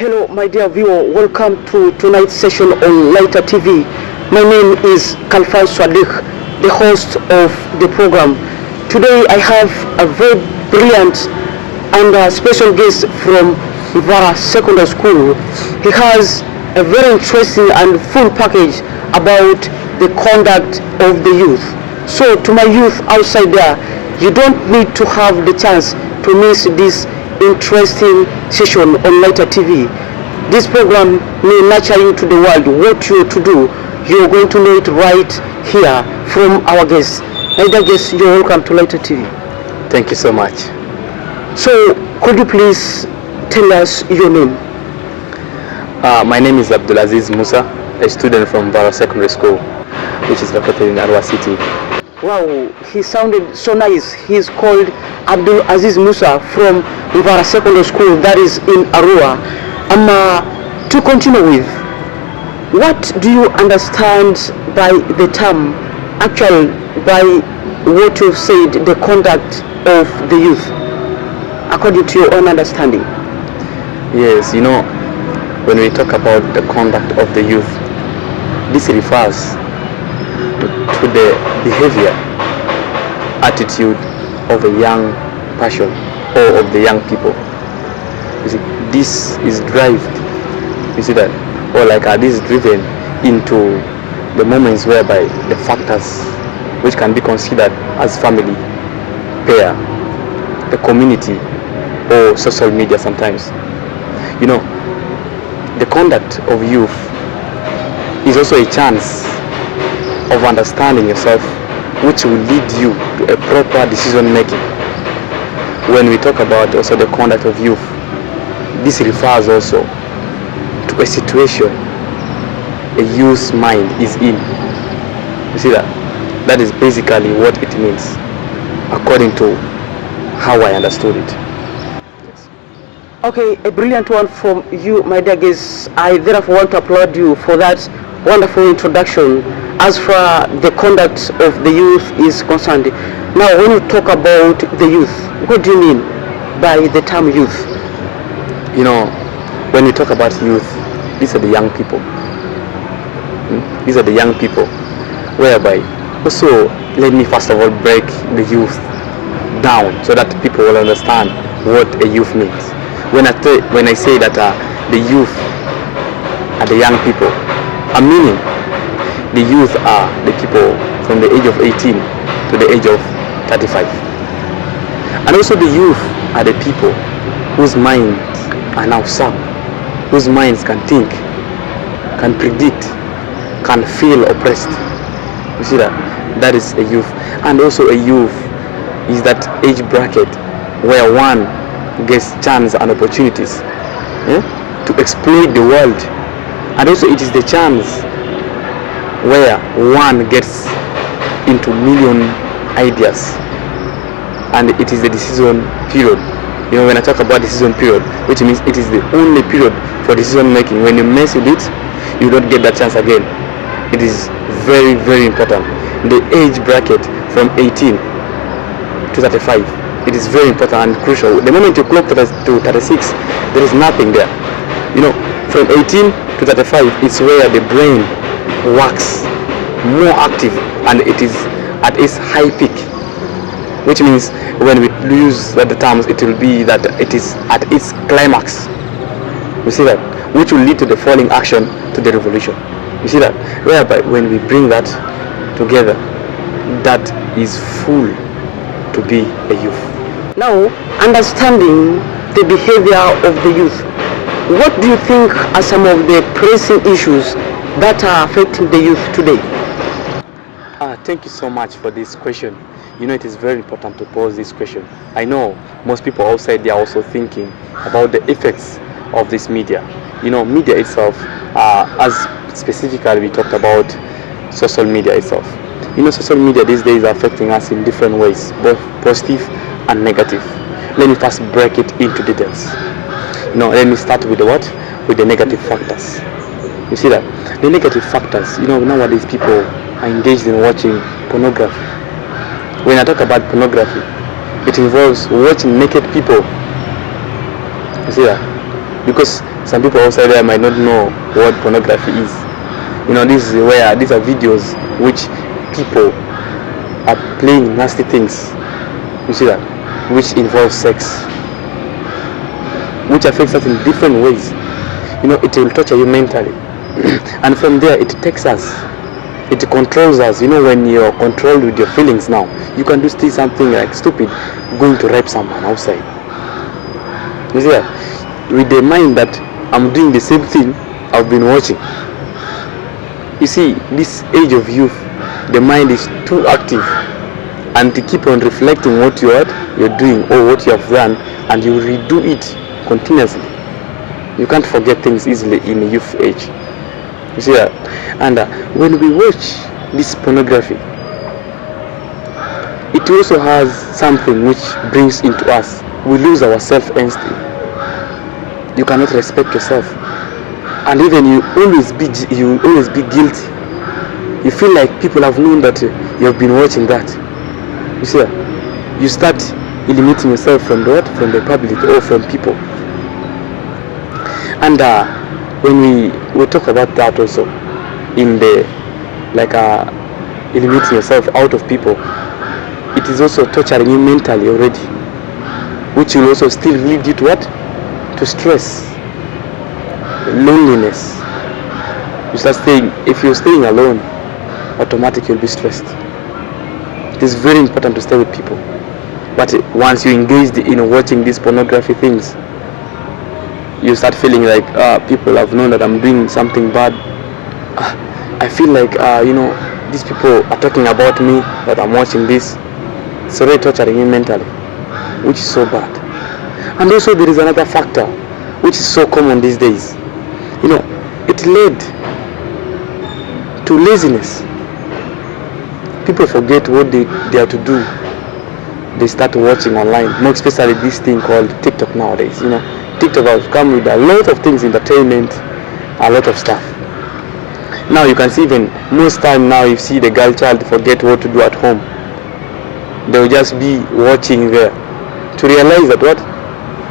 Hello, my dear viewer. Welcome to tonight's session on Lighter TV. My name is Kalfan Swadik, the host of the program. Today I have a very brilliant and special guest from Vara Secondary School. He has a very interesting and full package about the conduct of the youth. So to my youth outside there, you don't need to have the chance to miss this interesting session on Lighter TV. This program may nurture you to the world. What you to do, you're going to know it right here from our guests. Lighter guests, you're welcome to Lighter TV. Thank you so much. So, could you please tell us your name? My name is Abdulaziz Musa, a student from Vara Secondary School, which is located in Arua City. Wow, he sounded so nice. He's called Abdul Aziz Musa from Vara Secondary School, that is in Arua. To continue with, what do you understand by the term, actually by what you've said, the conduct of the youth, according to your own understanding? Yes, when we talk about the conduct of the youth, this refers to the behavior, attitude of a young person or of the young people. You see, this is derived, you see that, or this is driven into the moments whereby the factors which can be considered as family, pair, the community, or social media sometimes. The conduct of youth is also a chance of understanding yourself, which will lead you to a proper decision making. When we talk about also the conduct of youth, this refers also to a situation a youth's mind is in. You see that? That is basically what it means, according to how I understood it. Yes. Okay, a brilliant one from you, my dear guests. I therefore want to applaud you for that wonderful introduction as far the conduct of the youth is concerned. Now, when you talk about the youth, what do you mean by the term youth? When we talk about youth, these are the young people. These are the young people, whereby also let me first of all break the youth down so that people will understand what a youth means. When I say that the youth are the young people, I'm meaning the youth are the people from the age of 18 to the age of 35. And also the youth are the people whose minds are now sound, whose minds can think, can predict, can feel oppressed. You see that? That is a youth. And also a youth is that age bracket where one gets chance and opportunities to exploit the world. And also it is the chance where one gets into million ideas, and it is the decision period. When I talk about decision period, which means it is the only period for decision making. When you mess with it, you don't get that chance again. It is very, very important. The age bracket from 18 to 35, it is very important and crucial. The moment you clock to 36, there is nothing there. From 18 to 35, it's where the brain works more active and it is at its high peak, which means when we use the terms, it will be that it is at its climax. You see that? Which will lead to the falling action to the revolution. You see that? Whereby when we bring that together, that is full to be a youth. Now, understanding the behavior of the youth, what do you think are some of the pressing issues that are affecting the youth today? Thank you so much for this question. It is very important to pose this question. I know most people outside there are also thinking about the effects of this media. Media itself, as specifically we talked about social media itself. Social media these days are affecting us in different ways, both positive and negative. Let me first break it into details. Let me start with with the negative factors. You see that? The negative factors, nowadays people are engaged in watching pornography. When I talk about pornography, it involves watching naked people. You see that? Because Some people outside there might not know what pornography is. This is where these are videos which people are playing nasty things. You see that? Which involves sex, which affects us in different ways. It will torture you mentally. And from there, it takes us. It controls us. When you're controlled with your feelings now, you can do still something like stupid, going to rape someone outside. You see that? With the mind that I'm doing the same thing I've been watching. You see, this age of youth, the mind is too active, and to keep on reflecting what you're doing or what you have done, and you redo it continuously. You can't forget things easily in a youth age. You see that? And when we watch this pornography, it also has something which brings into us. We lose our self-esteem. You cannot respect yourself, and even you always be guilty. You feel like people have known that you have been watching that. You see that? You start eliminating yourself from the public or from people. And when we talk about that also, in the eliminating yourself out of people, it is also torturing you mentally already, which will also still lead you to what? To stress, loneliness. You start staying. If you're staying alone, automatically you'll be stressed. It is very important to stay with people. But once you engage in watching these pornography things, you start feeling like people have known that I'm doing something bad. I feel like these people are talking about me, that I'm watching this. It's already torturing me mentally, which is so bad. And also there is another factor which is so common these days. It led to laziness. People forget what they are to do. They start watching online, more especially this thing called TikTok nowadays. TikTok has come with a lot of things, entertainment, a lot of stuff. Now you can see, even most time now, you see the girl child forget what to do at home. They'll just be watching there to realize that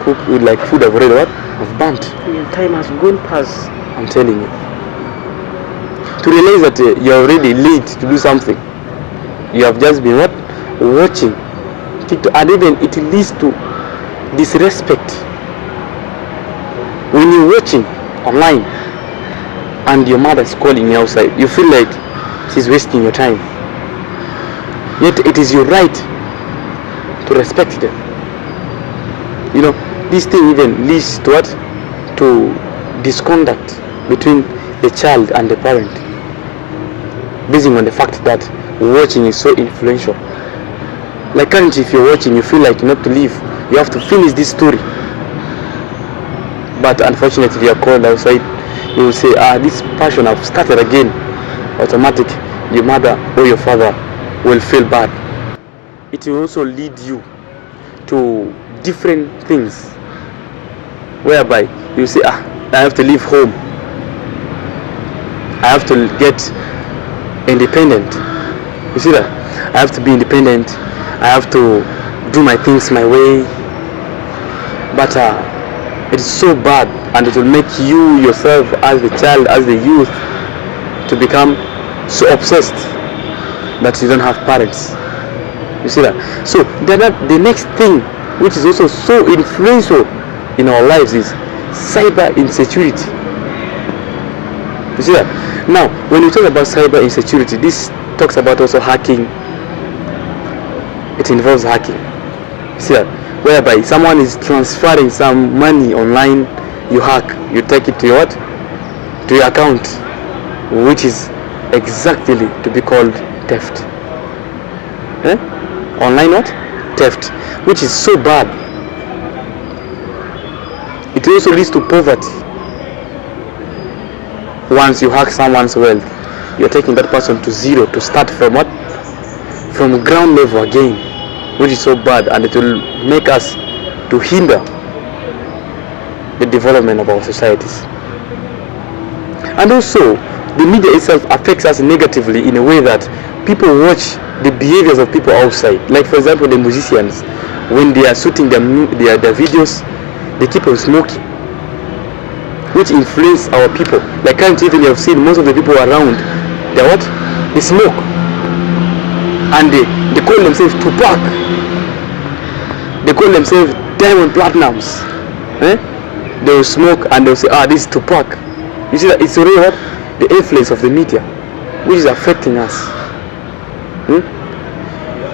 cook with food have already have burnt. Your time has gone past. I'm telling you. To realize that you're already late to do something. You have just been watching TikTok, and even it leads to disrespect. When you're watching online and your mother is calling you outside, you feel like she's wasting your time. Yet it is your right to respect them. This thing even leads to to disconduct between the child and the parent, based on the fact that watching is so influential. Like currently, if you're watching, you feel like you have to leave. You have to finish this story. But unfortunately, you're called outside. You will say, this passion have started again. Automatic, your mother or your father will feel bad. It will also lead you to different things, whereby you say, I have to leave home. I have to get independent. You see that? I have to be independent. I have to do my things my way. But it is so bad, and it will make you yourself, as the child, as the youth, to become so obsessed that you don't have parents. You see that? So the next thing, which is also so influential in our lives, is cyber insecurity. You see that? Now, when we talk about cyber insecurity, this talks about also hacking. It involves hacking. You see that? Whereby someone is transferring some money online, you hack, you take it to your to your account, which is exactly to be called theft. Online theft, which is so bad. It also leads to poverty. Once you hack someone's wealth, you're taking that person to zero, to start from from ground level again, which is so bad, and it will make us to hinder the development of our societies. And also, the media itself affects us negatively in a way that people watch the behaviors of people outside. Like, for example, the musicians, when they are shooting their videos, they keep on smoking. which influence our people. Like currently, even you have seen most of the people around, they what? They smoke, and they call themselves Tupac. They call themselves Diamond Platinums. They will smoke and they'll say, this is Tupac. You see that it's really what? The influence of the media, which is affecting us.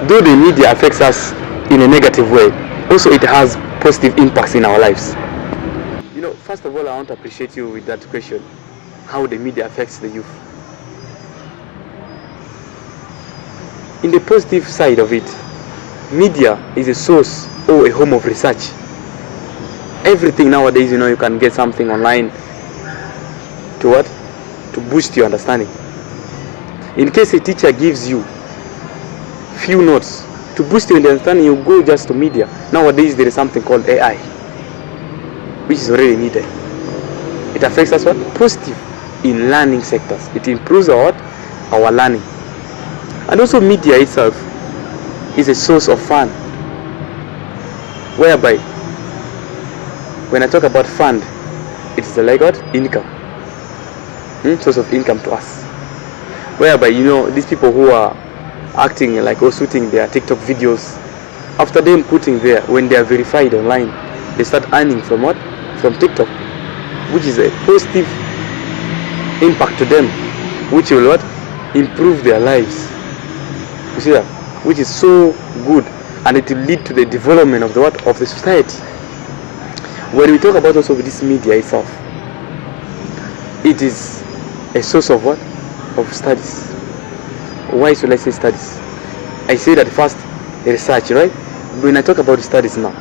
Though the media affects us in a negative way, also it has positive impacts in our lives. First of all, I want to appreciate you with that question, how the media affects the youth. In the positive side of it, media is a source or a home of research. Everything nowadays, you can get something online to what? To boost your understanding. In case a teacher gives you few notes to boost your understanding, you go just to media. Nowadays there is something called AI, which is already needed. It affects us what? Positive in learning sectors. It improves our learning. And also media itself is a source of fun, whereby when I talk about fund, it is like what? Income. Source of income to us. Whereby these people who are acting like or shooting their TikTok videos, after them putting there, when they are verified online, they start earning from what? From TikTok, which is a positive impact to them, which will what? Improve their lives. You see that? Which is so good, and it will lead to the development of the what? Of the society. When we talk about also this media itself, it is a source of what? Of studies. Why should I say studies? I say that first, research, right? When I talk about studies now,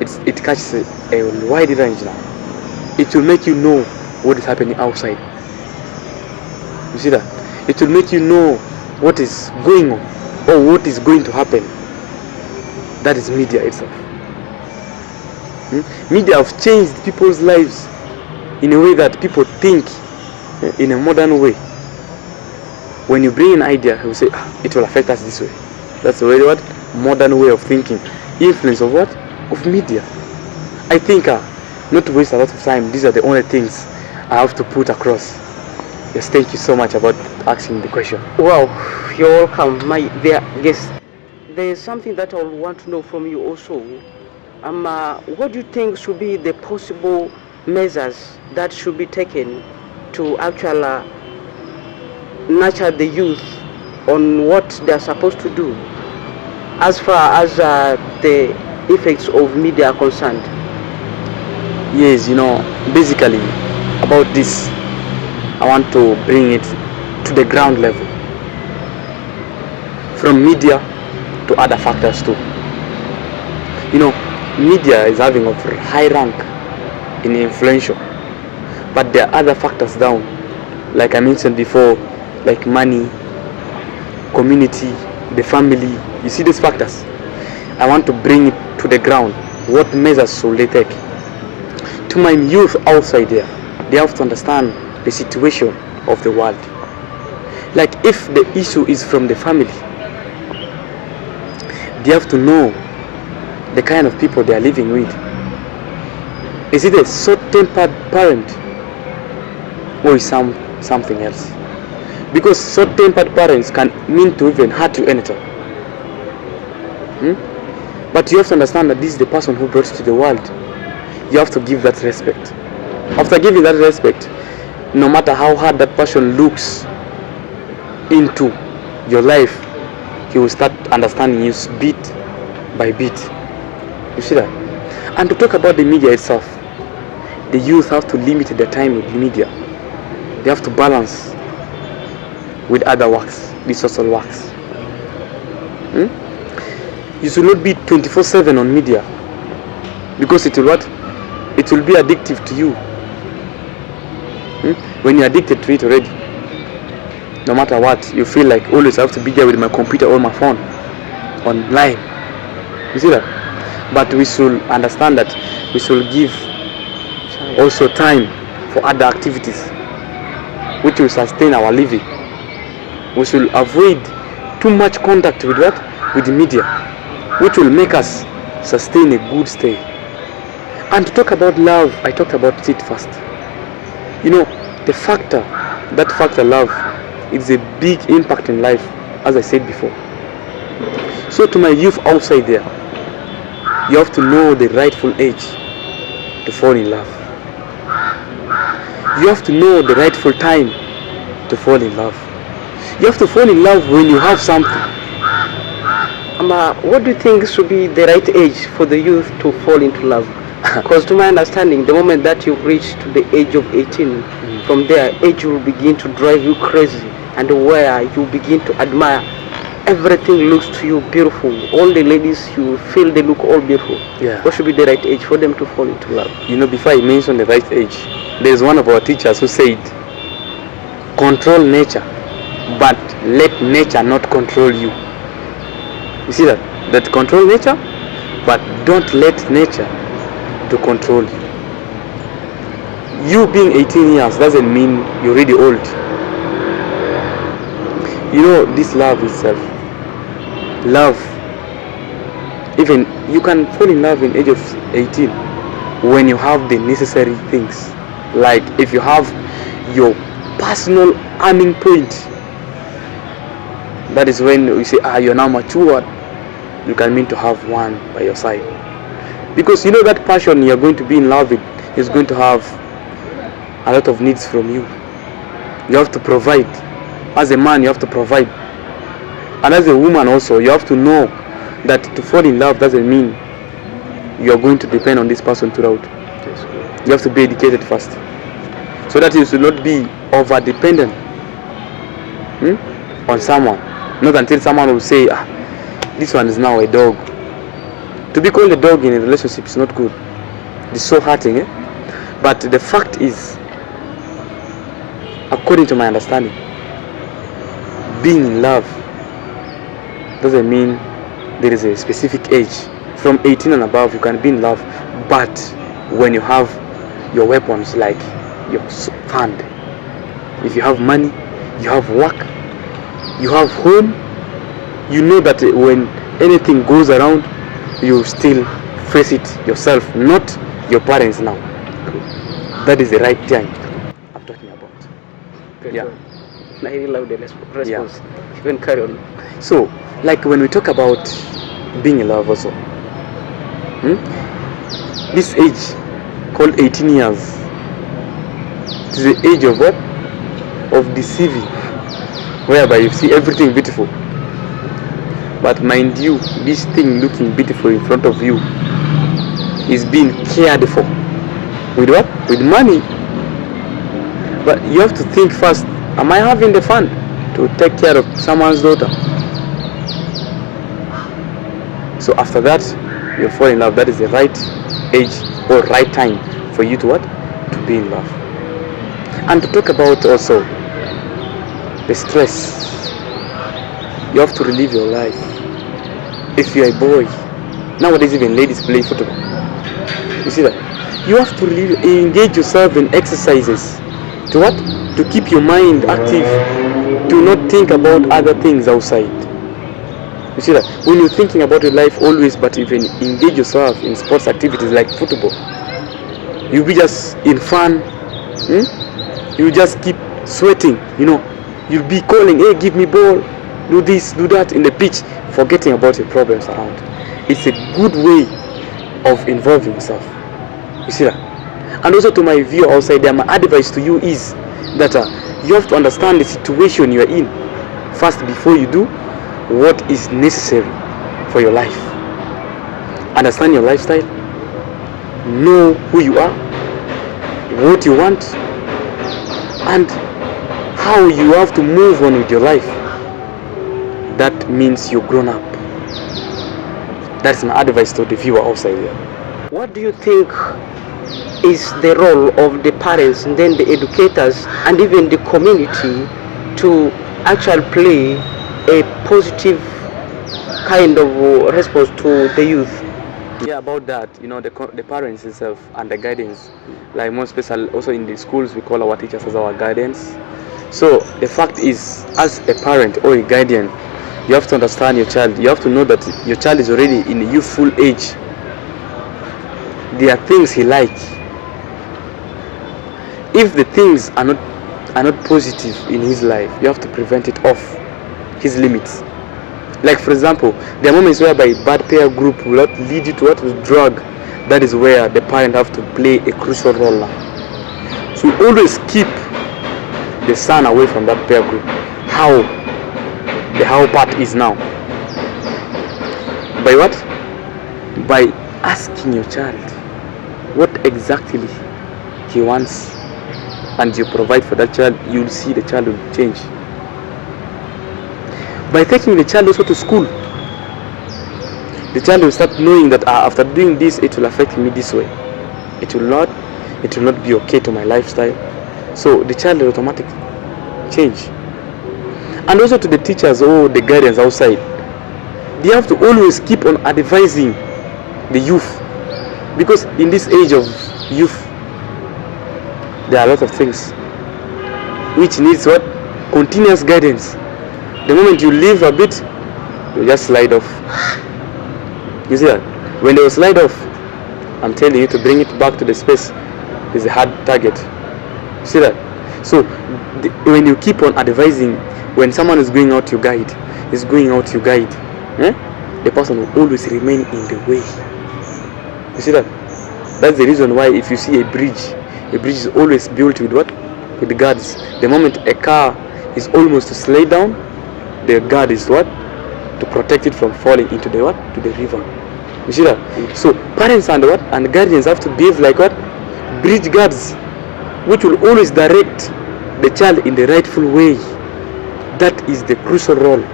it catches a wide range now. It will make you know what is happening outside. You see that? It will make you know what is going on or what is going to happen. That is media itself. Media have changed people's lives in a way that people think in a modern way. When you bring an idea, you say, it will affect us this way. That's the way what? Modern way of thinking. Influence of what? Of media. I think, not to waste a lot of time, these are the only things I have to put across. Yes, thank you so much about asking the question. Wow, you're welcome, my dear guest. There is something that I would want to know from you also. What do you think should be the possible measures that should be taken to actually nurture the youth on what they are supposed to do as far as the effects of media are concerned? Yes, basically about this, I want to bring it to the ground level, from media to other factors too. Media is having a high rank in influential, but there are other factors down, like I mentioned before, like money, community, the family. You see these factors? I want to bring it to the ground. What measures should they take? To my youth outside there, they have to understand the situation of the world. Like if the issue is from the family, they have to know the kind of people they are living with. Is it a short-tempered parent or is something else? Because short-tempered parents can mean to even hurt you anytime. But you have to understand that this is the person who brought you to the world. You have to give that respect. After giving that respect, no matter how hard that person looks into your life, he will start understanding you bit by bit. You see that? And to talk about the media itself, the youth have to limit their time with the media. They have to balance with other works, the social works. You should not be 24/7 on media, because it will what? It will be addictive to you. When you're addicted to it already, no matter what, you feel like always I have to be there with my computer or my phone online. You see that? But we should understand that we should give also time for other activities which will sustain our living. We should avoid too much contact with what? With the media, which will make us sustain a good stay. And to talk about love, I talked about it first. You know, that factor love, is a big impact in life, as I said before. So to my youth outside there, you have to know the rightful age to fall in love. You have to know the rightful time to fall in love. You have to fall in love when you have something. What do you think should be the right age for the youth to fall into love? Because to my understanding, the moment that you reach to the age of 18, from there, age will begin to drive you crazy, and where you begin to admire everything looks to you beautiful. All the ladies, you feel they look all beautiful. Yeah. What should be the right age for them to fall into love? You know, before I mention the right age, there's one of our teachers who said, control nature, but let nature not control you. You see that? That control nature, but don't let nature to control you. You being 18 years doesn't mean you're really old. You know, this love itself, love, even you can fall in love in age of 18 when you have the necessary things. Like if you have your personal earning point, that is when you say, you're now matured, you can mean to have one by your side. Because you know that person you're going to be in love with is going to have a lot of needs from you. You have to provide. As a man, you have to provide. And as a woman also, you have to know that to fall in love doesn't mean you're going to depend on this person throughout. You have to be educated first, so that you should not be over dependent on someone. Not until someone will say, this one is now a dog. To be called a dog in a relationship is not good. It's so hurting, eh? But the fact is, according to my understanding, being in love doesn't mean there is a specific age. From 18 and above, you can be in love, but when you have your weapons, like your fund, if you have money, you have work, you have home, you know that when anything goes around, you still face it yourself, not your parents now. That is the right time I'm talking about. Yeah. I really love the response. Yeah. You can carry on. So, like when we talk about being in love also, this age called 18 years is the age of what? Of deceiving, whereby you see everything beautiful. But mind you, this thing looking beautiful in front of you is being cared for. With what? With money. But you have to think first, am I having the fund to take care of someone's daughter? So after that, you fall in love. That is the right age or right time for you to what? To be in love. And to talk about also the stress. You have to relive your life. If you're a boy, nowadays even ladies play football. You see that? You have to engage yourself in exercises. To what? To keep your mind active. Do not think about other things outside. You see that? When you're thinking about your life always, but even engage yourself in sports activities like football, you'll be just in fun. You just keep sweating. You know, you'll be calling, hey, give me ball, do this, do that in the pitch, forgetting about your problems around. It's a good way of involving yourself. You see that? And also to my viewer outside there, my advice to you is that you have to understand the situation you are in first before you do what is necessary for your life. Understand your lifestyle, know who you are, what you want, and how you have to move on with your life. That means you're grown up. That's my advice to the viewer outside there. What do you think is the role of the parents and then the educators and even the community to actually play a positive kind of response to the youth? Yeah, about that, you know, the parents itself and the guidance, like more special also in the schools we call our teachers as our guidance. So the fact is, as a parent or a guardian, you have to understand your child. You have to know that your child is already in a youthful age. There are things he likes. if the things are not positive in his life, you have to prevent it off his limits. Like for example, there are moments whereby bad peer group will not lead you to what? To drug. That is where the parent have to play a crucial role now. So always keep the son away from that peer group. How? The how part is now. By what? By asking your child what exactly he wants, and you provide for that child, you'll see the child will change. By taking the child also to school, the child will start knowing that after doing this, it will affect me this way. It will not be okay to my lifestyle. So the child will automatically change. And also to the teachers or the guardians outside, they have to always keep on advising the youth, because in this age of youth, there are a lot of things which needs what? Continuous guidance. The moment you leave a bit, you just slide off. You see that? When they slide off, I'm telling you to bring it back to the space is a hard target. You see that? So when you keep on advising, when someone is going out, you guide. The person will always remain in the way. You see that? That's the reason why if you see a bridge is always built with what? With the guards. The moment a car is almost to slide down, the guard is what? To protect it from falling into the what? To the river. You see that? So parents and what? And guardians have to behave like what? Bridge guards, which will always direct the child in the rightful way. That is the crucial role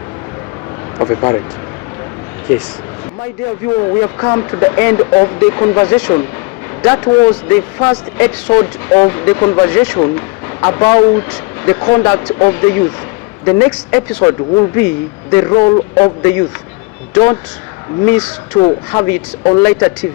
of a parent. Yes. My dear viewer, we have come to the end of the conversation. That was the first episode of the conversation about the conduct of the youth. The next episode will be the role of the youth. Don't miss to have it on Lighter TV.